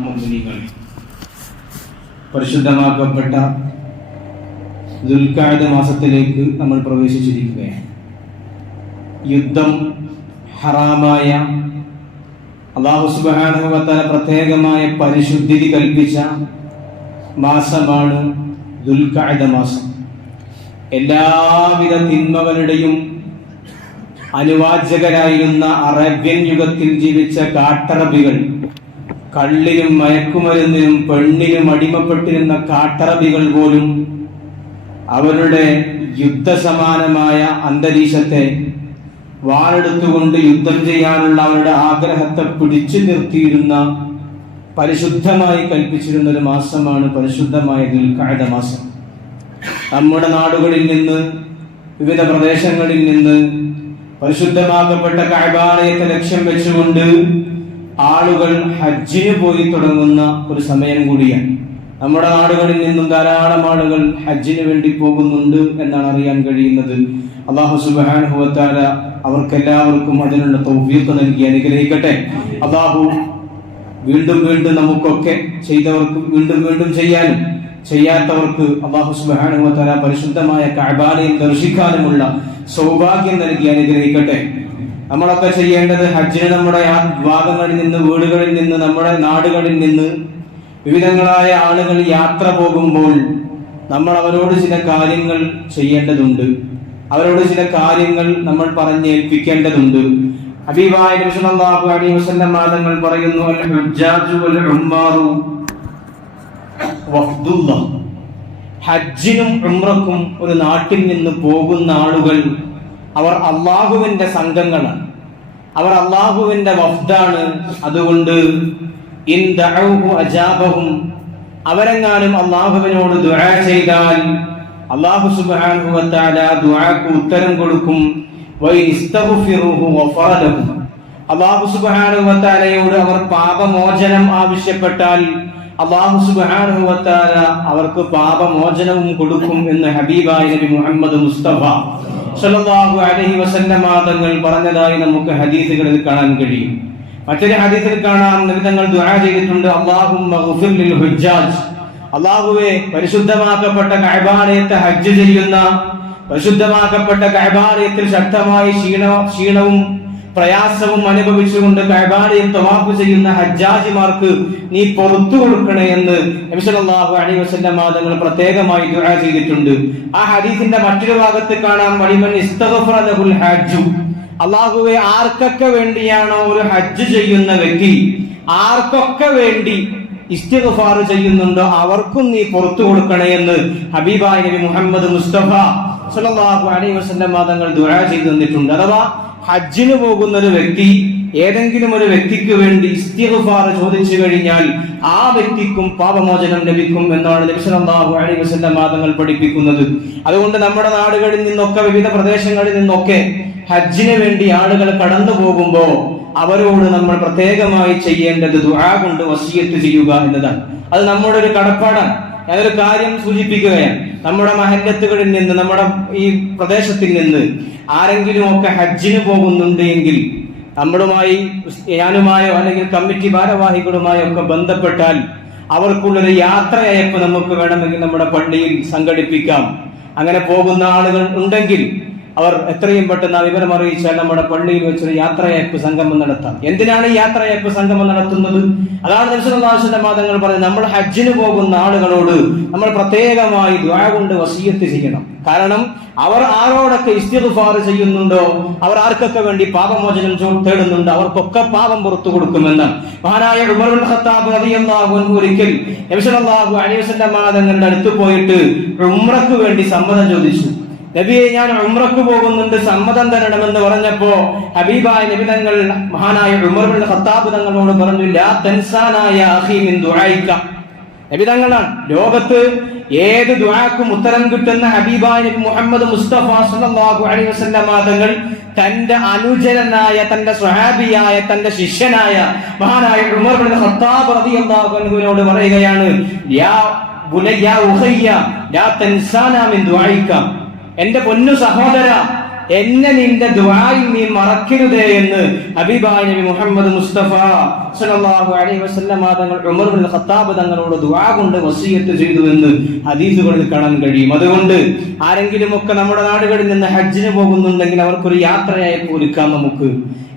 മുഅ്മിനീങ്ങളെ, പരിശുദ്ധമാക്കപ്പെട്ട ദുൽഖഅദ മാസത്തിലേക്ക് നമ്മൾ പ്രവേശിച്ചിരിക്കുകയാണ്. യുദ്ധം ഹറാമായ, അല്ലാഹു സുബ്ഹാനഹു വ തആല പ്രത്യേകമായ പരിശുദ്ധി കൽപ്പിച്ച മാസമാണ് ദുൽഖഅദ മാസം. എല്ലാവിധ തിന്മകളുടെയും അനുവാചകരായിരുന്ന അറേബ്യൻ യുഗത്തിൽ ജീവിച്ച കാട്ടറബികൾ, കള്ളിനും മയക്കുമരുന്നിനും പെണ്ണിനും അടിമപ്പെട്ടിരുന്ന കാട്ടറബികൾ പോലും അവരുടെ യുദ്ധസമാനമായ അന്തരീക്ഷത്തെ വാളെടുത്തുകൊണ്ട് യുദ്ധം ചെയ്യാനുള്ള അവരുടെ ആഗ്രഹത്തെ പിടിച്ചു നിർത്തിയിരുന്ന, പരിശുദ്ധമായി കൽപ്പിച്ചിരുന്ന ഒരു മാസമാണ് പരിശുദ്ധമായ ദുൽഖഅദ മാസം. നമ്മുടെ നാടുകളിൽ നിന്ന്, വിവിധ പ്രദേശങ്ങളിൽ നിന്ന് പരിശുദ്ധമാക്കപ്പെട്ട കഅബാലയത്തെ ലക്ഷ്യം വെച്ചുകൊണ്ട് ആളുകൾ ഹജ്ജിന് പോയി തുടങ്ങുന്ന ഒരു സമയം കൂടിയാണ്. നമ്മുടെ നാടുകളിൽ നിന്നും ധാരാളം ആളുകൾ ഹജ്ജിന് വേണ്ടി പോകുന്നുണ്ട് എന്നാണ് അറിയാൻ കഴിയുന്നത്. അല്ലാഹു സുബ്ഹാനഹു വ തആല അവർക്കെല്ലാവർക്കും അതിനുള്ള തൗഫീഖ് നൽകി അനുഗ്രഹിക്കട്ടെ. അല്ലാഹു വീണ്ടും വീണ്ടും നമുക്കൊക്കെ ചെയ്തവർക്ക് വീണ്ടും വീണ്ടും ചെയ്യാനും, ചെയ്യാത്തവർക്ക് അല്ലാഹു സുബ്ഹാനഹു വ തആല പരിശുദ്ധമായ കഅബാലയം ദർശിക്കാനുമുള്ള സൗഭാഗ്യം നൽകി അനുഗ്രഹിക്കട്ടെ. നമ്മളൊക്കെ ചെയ്യേണ്ടത് ഹജ്ജിന് നമ്മുടെ ഭാഗങ്ങളിൽ നിന്ന്, വീടുകളിൽ നിന്ന്, നമ്മുടെ നാടുകളിൽ നിന്ന് വിവിധങ്ങളായ ആളുകൾ യാത്ര പോകുമ്പോൾ നമ്മൾ അവരോട് ചില കാര്യങ്ങൾ ചെയ്യേണ്ടതുണ്ട്. അവരോട് ചില കാര്യങ്ങൾ നമ്മൾ പറഞ്ഞേൽപ്പിക്കേണ്ടതുണ്ട്. ഹബീബായ നബി സല്ലല്ലാഹു അലൈഹി വസല്ലം തങ്ങൾ പറയുന്നു, അൽ ഹുജ്ജാജു വൽ ഉമ്മാറു വഫ്ദുല്ലാഹ്. ഹജ്ജിനും ഉംറക്കും ഒരു നാട്ടിൽ നിന്ന് പോകുന്ന ആളുകൾ അവർ അള്ളാഹുവിന്റെ സംഘങ്ങളാണ്, അവർ അള്ളാഹുവിന്റെ വഫ്ദാണ്. അതുകൊണ്ട് ഇൻ ദഅൂഹു അജാബഹും, അവരെങ്ങാനും അള്ളാഹുവിനോട് ദുആ ചെയ്താൽ അല്ലാഹു സുബ്ഹാനഹു വ തആല ദുആക്ക് ഉത്തരം കൊടുക്കും. വഇൻ ഇസ്തഗ്ഫിറുഹു ഗഫറ ലഹും, അല്ലാഹു സുബ്ഹാനഹു വ തആലയോട് അവർ പാപമോചനം ആവശ്യപ്പെട്ടാൽ അല്ലാഹു സുബ്ഹാനഹു വ തആല അവർക്ക് പാപമോചനവും കൊടുക്കും എന്ന് ഹബീബായ നബി മുഹമ്മദ് മുസ്തഫ സല്ലല്ലാഹു അലൈഹി വസല്ലം തങ്ങൾ പറഞ്ഞതായി നമുക്ക് ഹദീസുകളിൽ കാണാൻ കഴിയും. മറ്റൊരു ഹദീസിൽ കാണാം, നബി തങ്ങൾ ദുആ ചെയ്തിട്ടുണ്ട്, അല്ലാഹുമ്മ ഗഫിർ ലിൽ ഹുജ്ജാജ്, അല്ലാഹുവേ പരിശുദ്ധമാക്കപ്പെട്ട കഅബാലയത്തെ ഹജ്ജ് ചെയ്യുന്ന, പരിശുദ്ധമാക്കപ്പെട്ട കഅബാലയത്തിൽ ശക്തമായ ക്ഷീണവും പ്രയാസവും അനുഭവിച്ചുകൊണ്ട് കഅബാലയം തവാഫ് ചെയ്യുന്ന ഹജ്ജാജിമാർക്ക് നീ പുറത്തു കൊടുക്കണേ എന്ന് നബി സല്ലല്ലാഹു അലൈഹി വസല്ലം തങ്ങൾ പ്രത്യേകമായി ദുആ ചെയ്തിട്ടുണ്ട്. ആ ഹദീസിന്റെ മറ്റൊരു ഭാഗത്ത് കാണാം, വലിമൻ ഇസ്തഗ്ഫറ ലഹുൽ ഹജ്ജു, അല്ലാഹുവേ ആർക്കൊക്കെ വേണ്ടിയാണോ ഒരു ഹജ്ജ് ചെയ്യുന്ന വ്യക്തി, ആർക്കൊക്കെ വേണ്ടി ഇസ്തിഗ്ഫാർ ചെയ്യുന്നുണ്ടോ അവർക്കും നീ പുറത്തു കൊടുക്കണേ എന്ന് ഹബീബായ നബി മുഹമ്മദ് മുസ്തഫ സല്ലല്ലാഹു അലൈഹി വസല്ലം തങ്ങൾ ദുആ ചെയ്തു തന്നിട്ടുണ്ട്. അഥവാ ഹജ്ജിന് പോകുന്ന ഒരു വ്യക്തി ഏതെങ്കിലും ഒരു വ്യക്തിക്ക് വേണ്ടി ഇസ്തിഗ്ഫാർ ചോദിച്ചു കഴിഞ്ഞാൽ ആ വ്യക്തിക്കും പാപമോചനം ലഭിക്കും എന്നാണ് നബി സല്ലല്ലാഹു അലൈഹി വസല്ലം തങ്ങൾ പഠിപ്പിക്കുന്നത്. അതുകൊണ്ട് നമ്മുടെ നാടുകളിൽ നിന്നൊക്കെ, വിവിധ പ്രദേശങ്ങളിൽ നിന്നൊക്കെ ഹജ്ജിന് വേണ്ടി ആളുകൾ കടന്നു പോകുമ്പോൾ അവരോട് നമ്മൾ പ്രത്യേകമായി ചെയ്യേണ്ടത് ദുആ കൊണ്ട് വസിയത്ത് ചെയ്യുക എന്നതാണ്. അത് നമ്മുടെ ഒരു കടപ്പാടാണ്. ഞാനൊരു കാര്യം സൂചിപ്പിക്കുകയാണ്. നമ്മുടെ മഹല്ലത്തുകളിൽ നിന്ന്, നമ്മുടെ ഈ പ്രദേശത്തിൽ നിന്ന് ആരെങ്കിലും ഒക്കെ ഹജ്ജിന് പോകുന്നുണ്ട് എങ്കിൽ നമ്മളുമായി, ഞാനുമായോ അല്ലെങ്കിൽ കമ്മിറ്റി ഭാരവാഹികളുമായോ ഒക്കെ ബന്ധപ്പെട്ടാൽ അവർക്കുള്ളൊരു യാത്രയയപ്പ് നമുക്ക് വേണമെങ്കിൽ നമ്മുടെ പള്ളിയിൽ സംഘടിപ്പിക്കാം. അങ്ങനെ പോകുന്ന ആളുകൾ ഉണ്ടെങ്കിൽ അവർ എത്രയും പെട്ടെന്ന് വിവരം അറിയിച്ചാൽ നമ്മുടെ പള്ളിയിൽ വെച്ചൊരു യാത്രയയപ്പ് സംഗമം നടത്താം. എന്തിനാണ് ഈ യാത്രയയപ്പ് സംഗമം നടത്തുന്നത്? അതാണ് നബി സല്ലല്ലാഹു അലൈഹി വസല്ലം തങ്ങൾ പറഞ്ഞത്, നമ്മൾ ഹജ്ജിന് പോകുന്ന ആളുകളോട് നമ്മൾ പ്രത്യേകമായി ദുആ കൊണ്ട് വസിയത്ത് ചെയ്യണം. കാരണം അവർ ആരോടൊക്കെ ഇസ്തിഗ്ഫാർ ചെയ്യുന്നുണ്ടോ, അവർ ആർക്കൊക്കെ വേണ്ടി പാപമോചനം തേടുന്നുണ്ടോ അവർക്കൊക്കെ പാപം പുറത്തു കൊടുക്കുമെന്നാണ്. മഹാനായ ഉമർ ഇബ്നുൽ ഖത്താബ് റളിയല്ലാഹു അൻഹു ഒരിക്കൽ നബി സല്ലല്ലാഹു അലൈഹി വസല്ലം തങ്ങളുടെ അടുത്ത് പോയിട്ട് ഉംറക്ക് വേണ്ടി സമ്മതം ചോദിച്ചു. നബിയെ, ഞാൻ ഉംറക്ക് പോകുന്നുണ്ട്, സമ്മതം തരണമെന്ന് പറഞ്ഞപ്പോ ഹബീബായ നബി തങ്ങൾ മഹാനായ ഉമർ ഇബ്നുൽ ഖത്താബ് തങ്ങളോട് പറഞ്ഞു, ലാ തൻസാനാ യാ അഖീ മിൻ ദുആയിക. നബി തങ്ങളാണ് ലോകത്ത് ഏത് ദുആക്കും ഉത്തരം കിട്ടുന്ന ഹബീബായ നബി മുഹമ്മദ് മുസ്തഫ സല്ലല്ലാഹു അലൈഹി വസല്ലം തങ്ങൾ തന്റെ അനുചരനായ, തന്റെ സ്വഹാബിയായ, തന്റെ ശിഷ്യനായ മഹാനായ ഉമർ ഇബ്നുൽ ഖത്താബ് റളിയല്ലാഹു അൻഹുവിനോട് പറയുകയാണ്, യാ ബുനയ്യ ഉഖയ്യ ലാ തൻസാനാ മിൻ ദുആയിക, എന്റെ പൊന്നു സഹോദര, എന്നെ നിന്റെ ദുആയിൽ നീ മറക്കരുതേ എന്ന് ഹബീബായ നബി മുഹമ്മദ് മുസ്തഫ സല്ലല്ലാഹു അലൈഹി വസല്ലം തങ്ങൾ ഉമർ ഇബ്നുൽ ഖത്താബ് തങ്ങളോട് ദുആ കൊണ്ട് വസിയത്ത് ചെയ്തു എന്ന് ഹദീസുകളിൽ കാണാൻ കഴിയും. അതുകൊണ്ട് ആരെങ്കിലും ഒക്കെ നമ്മുടെ നാടുകളിൽ നിന്ന് ഹജ്ജിന് പോകുന്നുണ്ടെങ്കിൽ അവർക്കൊരു യാത്രയായി ഒരുക്കാം നമുക്ക്.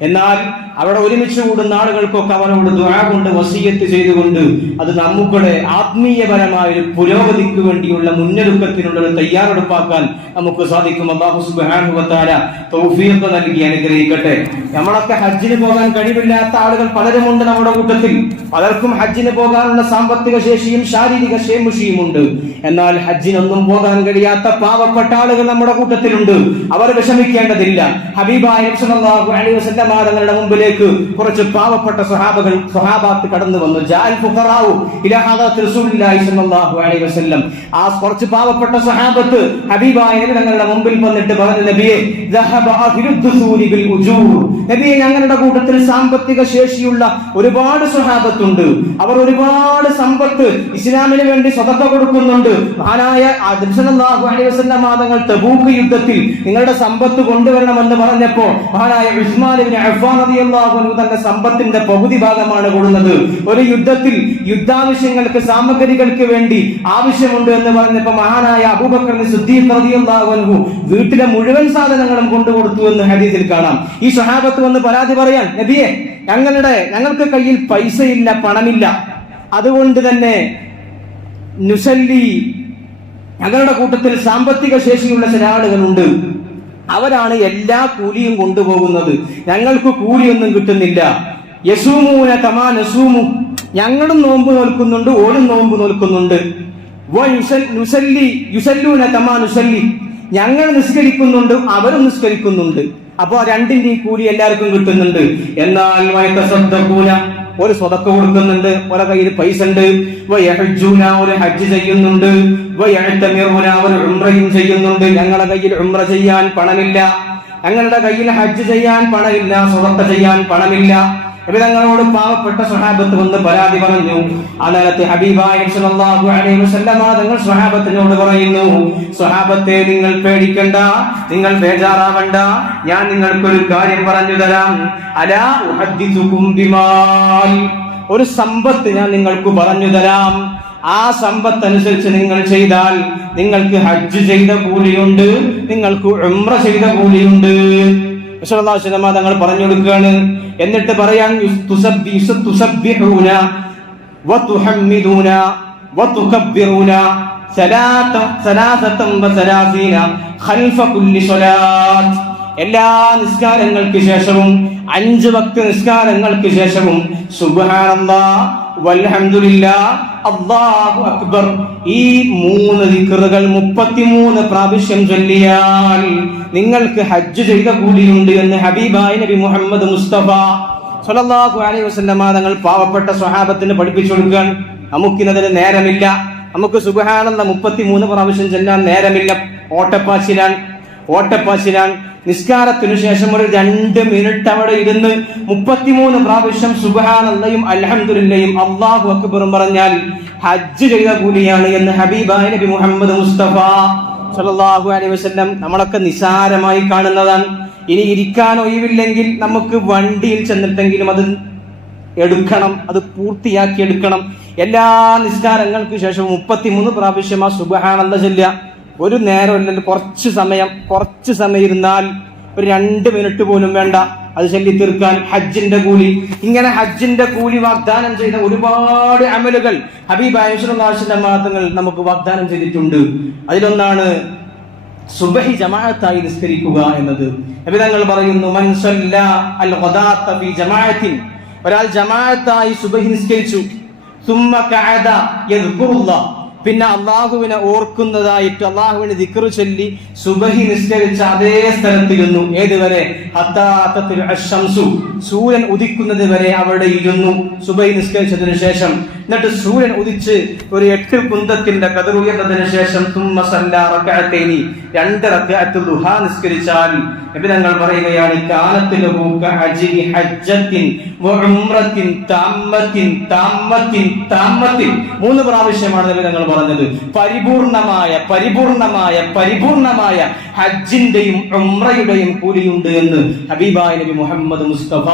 എന്നാൽ അവിടെ ഒരുമിച്ച് കൂടുന്ന ആളുകൾക്കൊക്കെ അവനോട് ദുആ കൊണ്ട് വസിയത്ത് ചെയ്തുകൊണ്ട് അത് നമ്മുടെ ആത്മീയപരമായ ഒരു പുരോഗതിക്ക് വേണ്ടിയുള്ള മുന്നൊരുക്കത്തിനുള്ള ഒരു തയ്യാറെടുപ്പാക്കാൻ നമുക്ക് സാധിക്കും. അല്ലാഹു സുബ്ഹാനഹു വ തആല തൗഫീഖ് നൽകി അനുഗ്രഹിക്കട്ടെ. നമ്മളൊക്കെ ഹജ്ജിന് പോകാൻ കഴിവില്ലാത്ത ആളുകൾ പലരുമുണ്ട് നമ്മുടെ കൂട്ടത്തിൽ. പലർക്കും ഹജ്ജിന് പോകാനുള്ള സാമ്പത്തിക ശേഷിയും ശാരീരിക ശേഷിയും ഉണ്ട്. എന്നാൽ ഹജ്ജിനൊന്നും പോകാൻ കഴിയാത്ത പാവപ്പെട്ട ആളുകൾ നമ്മുടെ കൂട്ടത്തിലുണ്ട്. അവർ വിഷമിക്കേണ്ടതില്ല. ഹബീബായ നബി സല്ലല്ലാഹു അലൈഹി വസല്ലം തങ്ങളുടെ മുമ്പിലേക്ക് കുറച്ച് പാവപ്പെട്ട സ്വഹാബാത്ത് കടന്നു വന്നു. ജാഅൽ ഫുഖറാഉ ഇലാ ഹദറത്ത് റസൂലുള്ളാഹി സ്വല്ലല്ലാഹു അലൈഹി വസല്ലം. ആ കുറച്ച് പാവപ്പെട്ട സ്വഹാബത്ത് ഹബീബായ നബി തങ്ങളുടെ മുമ്പിൽ വന്നിട്ട് പറഞ്ഞു, നബിയെ ദഹബ അഹ്ലുദ് ദുസൂരി ബിൽ ഉജൂർ. നബിയെ, ഞങ്ങളുടെ കൂട്ടത്തിൽ സാമ്പത്തിക ശേഷിയുള്ള ഒരുപാട് സ്വഹാബത്തുണ്ട്. അവർ ഒരുപാട് സമ്പത്ത് ഇസ്ലാമിന് വേണ്ടി സദഖ കൊടുക്കുന്നുണ്ട്. മഹാനായ നബി സല്ലല്ലാഹു അലൈഹി വസല്ലം തങ്ങൾ തബൂക്ക് യുദ്ധത്തിൽ നിങ്ങളുടെ സമ്പത്ത് കൊണ്ടുവരണമെന്ന് പറഞ്ഞപ്പോൾ മഹാനായ ഉസ്മാൻ ഇബ്നു അഫ്ഫാൻ റളിയല്ലാഹു അൻഹു തന്റെ സമ്പത്തിന്റെ പകുതി ഭാഗമാണ് കൊടുക്കുന്നത്. ഒരു യുദ്ധത്തിൽ യുദ്ധാവശ്യങ്ങൾക്ക് സാമഗ്രികൾക്ക് വേണ്ടി ആവശ്യമുണ്ട് എന്ന് പറഞ്ഞപ്പോൾ മഹാനായ അബൂബക്കർ സിദ്ദീഖ് റളിയല്ലാഹു അൻഹു വീട്ടിലെ മുഴുവൻ സാധനങ്ങളും കൊണ്ടുകൊടുത്തു എന്ന് ഹദീസിൽ കാണാം. ഈ സ്വഹാബത്ത് വന്ന് പരാതി പറയാൻ, നബിയെ, ഞങ്ങൾക്ക് കയ്യിൽ പൈസയില്ല, പണമില്ല, അതുകൊണ്ട് തന്നെ നുസല്ലി, ഞങ്ങളുടെ കൂട്ടത്തിൽ സാമ്പത്തിക ശേഷിയുള്ള ചില ആളുകളുണ്ട്, അവരാണ് എല്ലാ കൂലിയും കൊണ്ടുപോകുന്നത്, ഞങ്ങൾക്ക് കൂലിയൊന്നും കിട്ടുന്നില്ല. യസൂമൂന കമാ നസൂമു, ഞങ്ങളും നോമ്പ് നോൽക്കുന്നുണ്ട്, ഓരും നോമ്പ് നോൽക്കുന്നുണ്ട്. യുസല്ലൂന കമാ നുസല്ലി, ഞങ്ങൾ നിസ്കരിക്കുന്നുണ്ട്, അവരും നിസ്കരിക്കുന്നുണ്ട്. അപ്പൊ രണ്ടിന്റെയും കൂലി എല്ലാവർക്കും കിട്ടുന്നുണ്ട്. എന്നാൽ ഒരു സ്വതക്ക കൊടുക്കുന്നുണ്ട്, ഒരു കയ്യിൽ പൈസ ഉണ്ട്, ഒരു ഹജ്ജ് ചെയ്യുന്നുണ്ട്, ഒരു ഉംറയും ചെയ്യുന്നുണ്ട്. ഞങ്ങളുടെ കയ്യിൽ ഉംറ ചെയ്യാൻ പണമില്ല, ഞങ്ങളുടെ കയ്യിൽ ഹജ്ജ് ചെയ്യാൻ പണമില്ല, സ്വതക്ക ചെയ്യാൻ പണമില്ല. തങ്ങളോട് പാവപ്പെട്ട സ്വഹാബത്ത് വന്ന് പരാതി പറഞ്ഞു. അനലത്തെ ഹബീബായ സല്ലല്ലാഹു അലൈഹി വസല്ലം തങ്ങൾ സ്വഹാബത്തിനോട് പറയുന്നു, സ്വഹാബത്തെ, നിങ്ങൾ പേടിക്കണ്ട, നിങ്ങൾ ബേജാറാവണ്ട, ഞാൻ നിങ്ങൾക്കൊരു കാര്യം പറഞ്ഞു തരാം. അലാ ഉഹദ്ദിസുകും ബിമാൽ, ഒരു സമ്പത്ത് ഞാൻ നിങ്ങൾക്ക് പറഞ്ഞു തരാം. ആ സമ്പത്ത് അനുസരിച്ച് നിങ്ങൾ ചെയ്താൽ നിങ്ങൾക്ക് ഹജ്ജ് ചെയ്ത കൂലിയുണ്ട്, നിങ്ങൾക്ക് ഉംറ ചെയ്ത കൂലിയുണ്ട്. തങ്ങൾ പറഞ്ഞു കൊടുക്കുകയാണ്. എന്നിട്ട് പറയാൻ, തുസബ്ബിഹൂന വതുഹമ്മിദൂന വതുകബ്ബിറൂന സലാസതൻ വസലാസീന ഖൽഫ കുല്ലി സ്വലാത്ത്. എല്ലാ നിസ്കാരങ്ങൾക്ക് ശേഷവും, 5 വക്ത് നിസ്കാരങ്ങൾക്ക് ശേഷവും സുബ്ഹാനല്ലാഹ് വൽഹംദുലില്ലാഹ് അല്ലാഹു അക്ബർ, ഈ 3 ദിക്റുകൾ 33 പ്രാവശ്യം ചൊല്ലിയാൽ നിങ്ങൾക്ക് ഹജ്ജ് ചെയ്ത കൂലിയുണ്ട് എന്ന് ഹബീബായ നബി മുഹമ്മദ് മുസ്തഫ സ്വല്ലല്ലാഹു അലൈഹി വസല്ലം തങ്ങൾ പാവപ്പെട്ട സ്വഹാബത്തിന് പഠിപ്പിച്ചു കൊടുക്കാൻ. നമുക്കിന്നതിന് നേരമില്ല. നമുക്ക് സുബ്ഹാനല്ലാഹ് 33 പ്രാവശ്യം ചൊല്ലാൻ നേരമില്ല. ഓട്ടപ്പാച്ചിലാൻ നിസ്കാരത്തിനു ശേഷം ഒരു 2 മിനിറ്റ് അവിടെ ഇരുന്ന് 33 പ്രാവശ്യം സുബ്ഹാനല്ലാഹും അൽഹംദുലില്ലാഹും അല്ലാഹു അക്ബറും പറഞ്ഞാൽ ഹജ്ജ് ചെയ്ത കൂലിയാണ് എന്ന് ഹബീബായ നബി മുഹമ്മദ് മുസ്തഫ സല്ലല്ലാഹു അലൈഹി വസല്ലം നമ്മളൊക്കെ നിസാരമായി കാണുന്നതാണ്. ഇനി ഇരിക്കാൻ ഒഴിവില്ലെങ്കിൽ നമുക്ക് വണ്ടിയിൽ ചെന്നിട്ടെങ്കിലും അത് എടുക്കണം, അത് പൂർത്തിയാക്കി എടുക്കണം. എല്ലാ നിസ്കാരങ്ങൾക്ക് ശേഷം 33 പ്രാവശ്യം ആ സുബ്ഹാനല്ലാഹ് ചൊല്ലുക. ഒരു നേരം ഇല്ലെങ്കിൽ കുറച്ച് സമയം ഇരുന്നാൽ ഒരു 2 മിനിറ്റ് പോലും വേണ്ട അത് ചൊല്ലി തീർക്കാൻ ഹജ്ജിന്റെ കൂലി. ഇങ്ങനെ ഹജ്ജിന്റെ കൂലി വാഗ്ദാനം ചെയ്ത ഒരുപാട് അമലുകൾ ഹബീബായ സല്ലല്ലാഹു അലൈഹി വസല്ലം തങ്ങൾ നമുക്ക് വാഗ്ദാനം ചെയ്തിട്ടുണ്ട്. അതിലൊന്നാണ് സുബ്ഹി ജമാഅത്തായി നിസ്കരിക്കുക എന്നത്. നബി തങ്ങൾ പറയുന്നു, മൻ സല്ല അൽ ഗദാത ഫി ജമാഅത്തിൻ, ഒരാൾ ജമാഅത്തായി സുബ്ഹി നിസ്കരിച്ചു, സുമ്മ ഖഅദ യദ്കുറുല്ലാഹ്, പിന്നെ അള്ളാഹുവിനെ ഓർക്കുന്നതായിട്ട് അള്ളാഹുവിനെ ദിക്റ് ചൊല്ലി സുബ്ഹി നിസ്കരിച്ച അതേ സ്ഥലത്തിരുന്നു. ഏതുവരെ? ഹത്താ തത്ലുഅ അശ്ശംസു, സൂര്യൻ ഉദിക്കുന്നത് വരെ അവിടെ ഇരുന്നു സുബ്ഹി നിസ്കരിച്ചതിനു ശേഷം. എന്നിട്ട് സൂര്യൻ ഉദിച്ച് ഒരു 8 കുന്തത്തിന്റെ കതിർ ഉയർന്നതിന് ശേഷം തുമ്മ സല്ലാ റകഅതൈനി 2 റകഅത്ത് ദുഹാ നിസ്കരിച്ചാൽ നബി തങ്ങൾ പറയുകയാണ് കാനത്തു ലഹു കഅജ്രി ഹജ്ജത്തിൻ വഉംറത്തിൻ തമ്മത്തിൻ തമ്മത്തിൻ തമ്മത്തിൻ 3 പ്രാവശ്യമാണ് നബി തങ്ങൾ പറഞ്ഞത്. പരിപൂർണമായ ഹജ്ജിന്റെയും ഉംറയുടെയും കൂലിയുണ്ട് എന്ന് ഹബീബായ നബി മുഹമ്മദ് മുസ്തഫ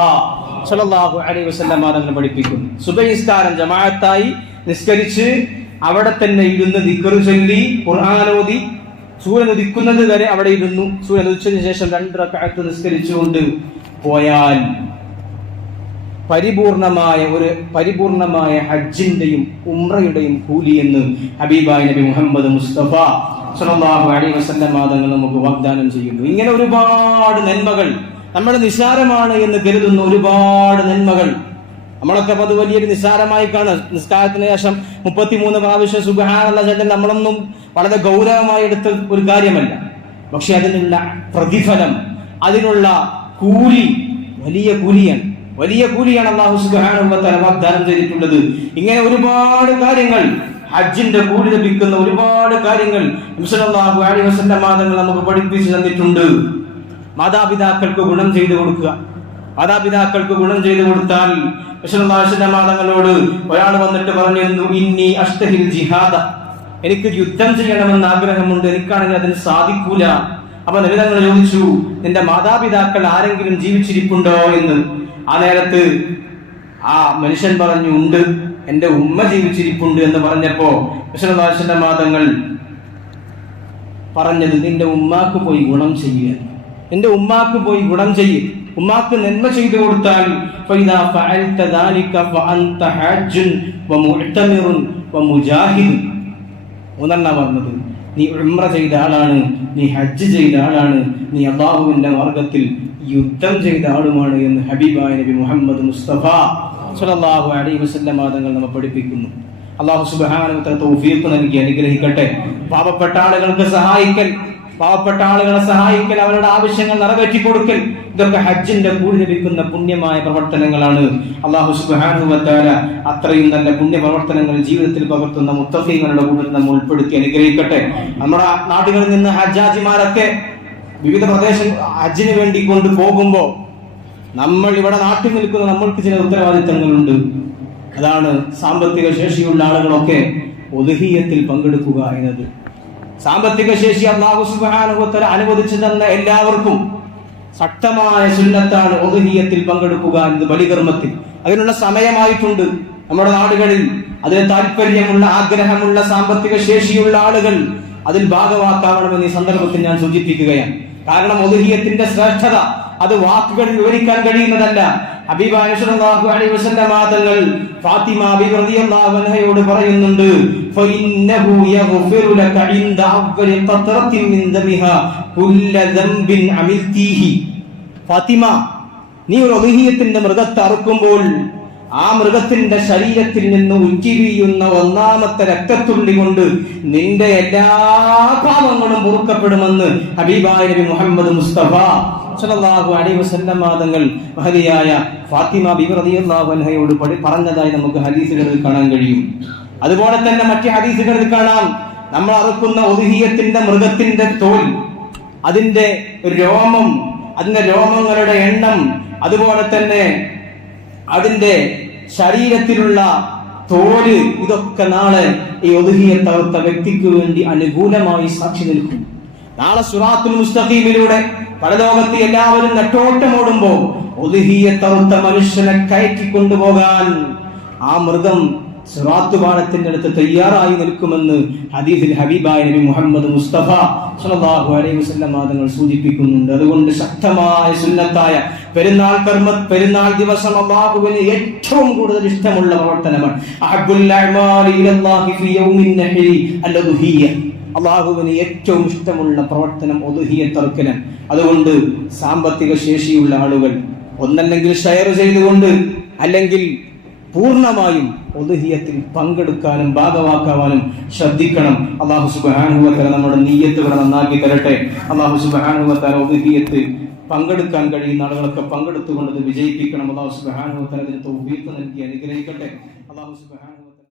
സല്ലല്ലാഹു അലൈഹി വസല്ലം തങ്ങൾ പഠിപ്പിക്കുന്നു. സുബഹി നിസ്കാരം ജമാഅത്തായി നിസ്കരിച്ച് അവിടെ തന്നെ ഇരുന്ന് ദിക്ർ ചൊല്ലി ഖുർആൻ ഓതി സൂര്യൻ ഉദിക്കുന്നത് വരെ അവിടെ ഇരുന്നു. സൂര്യൻ ഉദിച്ചതിന് ശേഷം 2 റക്അത്ത് നിസ്കരിച്ചുകൊണ്ട് പോയാൽ പരിപൂർണമായ ഹജ്ജിന്റെയും ഉംറയുടെയും കൂലി എന്ന് ഹബീബായ നബി മുഹമ്മദ് മുസ്തഫ സല്ലല്ലാഹു അലൈഹി വസല്ലം തങ്ങൾ നമുക്ക് വാഗ്ദാനം ചെയ്യുന്നു. ഇങ്ങനെ ഒരുപാട് നന്മകൾ, നമ്മൾ നിസ്സാരമാണ് എന്ന് കരുതുന്ന ഒരുപാട് നന്മകൾ നമ്മളൊക്കെ അത് വലിയൊരു നിസ്സാരമായി കാണും. നിസ്കാരത്തിന് ശേഷം 33 പ്രാവശ്യം സുബ്ഹാനല്ലാഹ് ചൊല്ലൽ നമ്മളൊന്നും വളരെ ഗൗരവമായി എടുത്ത ഒരു കാര്യമല്ല. പക്ഷെ അതിനുള്ള പ്രതിഫലം, അതിനുള്ള കൂലി വലിയ കൂലിയാണ് അല്ലാഹു സുബ്ഹാനഹു വ തആല വാഗ്ദാനം ചെയ്തിട്ടുള്ളത്. ഇങ്ങനെ ഒരുപാട് കാര്യങ്ങൾ, ഹജ്ജിന്റെ കൂലി ലഭിക്കുന്ന ഒരുപാട് കാര്യങ്ങൾ നബി സല്ലല്ലാഹു അലൈഹി വസല്ലം തങ്ങൾ നമുക്ക് പഠിപ്പിച്ചു തന്നിട്ടുണ്ട്. മാതാപിതാക്കൾക്ക് ഗുണം ചെയ്തു കൊടുക്കുക. മാതാപിതാക്കൾക്ക് ഗുണം ചെയ്തു കൊടുത്താൽ നബി സല്ലല്ലാഹു അലൈഹി വസല്ലം തങ്ങളോട് ഒരാൾ വന്നിട്ട് പറഞ്ഞിരുന്നു, ഇന്നി അഷ്തഹിൽ ജിഹാദ, എനിക്ക് യുദ്ധം ചെയ്യണമെന്ന് ആഗ്രഹമുണ്ട്, എനിക്കാണെങ്കിൽ അതിന് സാധിക്കൂല. അപ്പൊ നബി തങ്ങൾ ചോദിച്ചു, നിന്റെ മാതാപിതാക്കൾ ആരെങ്കിലും ജീവിച്ചിരിപ്പുണ്ടോ എന്ന്. ആ നേരത്ത് ആ മനുഷ്യൻ പറഞ്ഞു, ഉണ്ട്, എന്റെ ഉമ്മ ജീവിച്ചിരിപ്പുണ്ട് എന്ന് പറഞ്ഞപ്പോ നബി സല്ലല്ലാഹു അലൈഹി വസല്ലം തങ്ങൾ പറഞ്ഞത്, നിന്റെ ഉമ്മാക്ക് പോയി ഗുണം ചെയ്യുക, നിന്റെ ഉമ്മാക്ക് പോയി ഗുണം ചെയ്യും, ഉമ്മാക്ക് നന്മ ചെയ്തു കൊടുത്താൽ ഫൈദാ ഫഅൽത ദാലിക ഫഅൻത ഹജ്ജുൻ വമുഅ്തമിറുൻ വമുജാഹിദ്. മൂന്നെണ്ണം പറഞ്ഞത്, നീ ഉംറ ചെയ്ത ആളാണ്, നീ ഹജ്ജ് ചെയ്ത ആളാണ്, നീ അല്ലാഹുവിന്റെ മാർഗത്തിൽ യുദ്ധം ചെയ്ത ആളുമാണ് എന്ന് ഹബീബായ നബി മുഹമ്മദ് മുസ്തഫ സല്ലല്ലാഹു അലൈഹി വസല്ലം തങ്ങൾ നമ്മെ പഠിപ്പിക്കുന്നു. അല്ലാഹു സുബ്ഹാനഹു വ തആല തൗഫീഖ് നൽകി അനുഗ്രഹിക്കട്ടെ. പാവപ്പെട്ട ആളുകൾക്ക് സഹായിക്കൽ, അവരുടെ ആവശ്യങ്ങൾ നിറവേറ്റി കൊടുക്കൽ, ഇതൊക്കെ ഹജ്ജിന്റെ കൂലി ലഭിക്കുന്ന പുണ്യമായ പ്രവർത്തനങ്ങളാണ്. അല്ലാഹു സുബ്ഹാനഹു വ തആല അത്രയും നല്ല പുണ്യ പ്രവർത്തനങ്ങൾ ജീവിതത്തിൽ പകർത്തുന്ന മുത്തഖീങ്ങളുടെ കൂട്ടത്തിൽ നമ്മൾ ഉൾപ്പെടുത്തി അനുഗ്രഹിക്കട്ടെ. നമ്മുടെ നാടുകളിൽ നിന്ന് ഹജ്ജാജിമാരൊക്കെ വിവിധ പ്രദേശങ്ങൾ ഹജ്ജിന് വേണ്ടി കൊണ്ടുപോകുമ്പോൾ നമ്മൾ ഇവിടെ നാട്ടിൽ നിൽക്കുന്ന നമ്മൾക്ക് ചില ഉത്തരവാദിത്തങ്ങളുണ്ട്. അതാണ് സാമ്പത്തിക ശേഷിയുള്ള ആളുകളൊക്കെ ഉദ്ഹിയ്യത്തിൽ പങ്കെടുക്കുക എന്നത്. സാമ്പത്തിക ശേഷി അല്ലാഹു സുബ്ഹാനഹു വ തആല അനുവദിച്ചു തന്ന എല്ലാവർക്കും ശക്തമായ സുന്നത്താണ് ഉദ്ഹിയ്യത്തിൽ പങ്കെടുക്കുക എന്നത്, ബലികർമ്മത്തിൽ. അതിനുള്ള സമയമായിട്ടുണ്ട് നമ്മുടെ നാടുകളിൽ. അതിന് താല്പര്യമുള്ള, ആഗ്രഹമുള്ള, സാമ്പത്തിക ശേഷിയുള്ള ആളുകൾ അതിൽ ഭാഗവാക്കാവണമെന്ന് ഈ സന്ദർഭത്തിൽ ഞാൻ സൂചിപ്പിക്കുകയാണ്. കാരണം ഉദ്ഹിയ്യത്തിന്റെ ശ്രേഷ്ഠത അത് വാക്കുകളിൽ വിവരിക്കാൻ കഴിയുന്നതല്ല. ഹബീബായ സല്ലല്ലാഹു അലൈഹി വസല്ലം തങ്ങൾ ഫാത്തിമ ബിബി റളിയല്ലാഹു അൻഹയോട് പറയുന്നുണ്ട്, ഫഇന്നഹു യഗ്ഫിറു ലക ഇൻദ അവ്വലി ഖത്റത്തിൻ മിൻ ദമിഹാ കുല്ല ദംബിൻ അമിൽതീഹി. ഫാത്തിമ, നീ ഒരു ഉദ്ഹിയ്യത്തിന്റെ മൃഗത്തെ അറുക്കുമ്പോൾ ആ മൃഗത്തിന്റെ ശരീരത്തിൽ നിന്ന് ഉറ്റി വീഴുന്ന ഒന്നാമത്തെ രക്തത്തുള്ളി കൊണ്ട് നിന്റെ എല്ലാ പാപങ്ങളും പൊറുക്കപ്പെടുമെന്ന് ഹബീബായ നബി മുഹമ്മദ് മുസ്തഫ സല്ലല്ലാഹു അലൈഹി വസല്ലം തങ്ങൾ മഹദിയായ ഫാത്തിമ ബിബി റളിയല്ലാഹു അൻഹയോട് പറഞ്ഞതായി നമുക്ക് ഹദീസുകളിൽ കാണാൻ കഴിയും. അതുപോലെ തന്നെ മറ്റ് ഹദീസുകളിൽ കാണാം, നമ്മൾ അറുക്കുന്ന ഉദ്ഹിയ്യത്തിന്റെ മൃഗത്തിന്റെ തോൽ, അതിന്റെ രോമം, അതിന്റെ രോമങ്ങളുടെ എണ്ണം, അതുപോലെ തന്നെ അതിന്റെ ശരീരത്തിലുള്ള തോല്, ഇതൊക്കെ നാളെ ഈ ഉദ്ഹിയ്യത്ത് അറുത്ത വ്യക്തിക്ക് വേണ്ടി അനുകൂലമായി സാക്ഷി നിൽക്കും. നാളെ സിറാത്തുൽ മുസ്തഖീമിലൂടെ പരലോകത്ത് എല്ലാവരും നെട്ടോട്ടമോടുമ്പോ ഉദ്ഹിയ്യത്ത് അറുത്ത മനുഷ്യനെ കയറ്റി കൊണ്ടുപോകാൻ ആ മൃഗം സിറാത്ത് പാലത്തിന്റെ അടുത്ത് തയ്യാറായി നിൽക്കുമെന്ന് ഹദീസിൽ ഹബീബായ നബി മുഹമ്മദ് മുസ്തഫ സല്ലല്ലാഹു അലൈഹി വസല്ലം തങ്ങൾ സൂചിപ്പിക്കുന്നുണ്ട്. അതുകൊണ്ട് ശക്തമായ സുന്നത്തായ പെരുന്നാൾ ദിവസം അല്ലാഹുവിന് ഏറ്റവും കൂടുതൽ ഇഷ്ടമുള്ള പ്രവർത്തനമാണ് അഹബ്ബുൽ അഅ്മാലി ഇലല്ലാഹി ഫീ യൗമിൻ നഹ്രി അൽ-ഉദ്ഹിയ്യ. അല്ലാഹുവിന് ഏറ്റവും ഇഷ്ടമുള്ള പ്രവർത്തനം ഉദ്ഹിയ്യത്ത് അറുക്കലാണ്. അതുകൊണ്ട് സാമ്പത്തിക ശേഷിയുള്ള ആളുകൾ ഒന്നല്ലെങ്കിൽ ഷെയർ ചെയ്തുകൊണ്ട്, അല്ലെങ്കിൽ പൂർണ്ണമായും ഉദ്ഹിയ്യത്തിൽ പങ്കെടുക്കാനും ഭാഗവാക്കാവാനും ശ്രദ്ധിക്കണം. അല്ലാഹു സുബ്ഹാനഹു വ തആല നമ്മുടെ നിയ്യത്തുകൾ നന്നാക്കി തരട്ടെ. അല്ലാഹു സുബ്ഹാനഹു വ തആല ഉദ്ഹിയ്യത്തിൽ പങ്കെടുക്കാൻ കഴിയുന്ന ആളുകളൊക്കെ പങ്കെടുത്തുകൊണ്ട് വിജയിപ്പിക്കണം. അല്ലാഹു സുബ്ഹാനഹു വ തആല അതിന് തൗഫീഖ് നൽകി അനുഗ്രഹിക്കട്ടെ. അല്ലാഹു സുബ്ഹാനഹു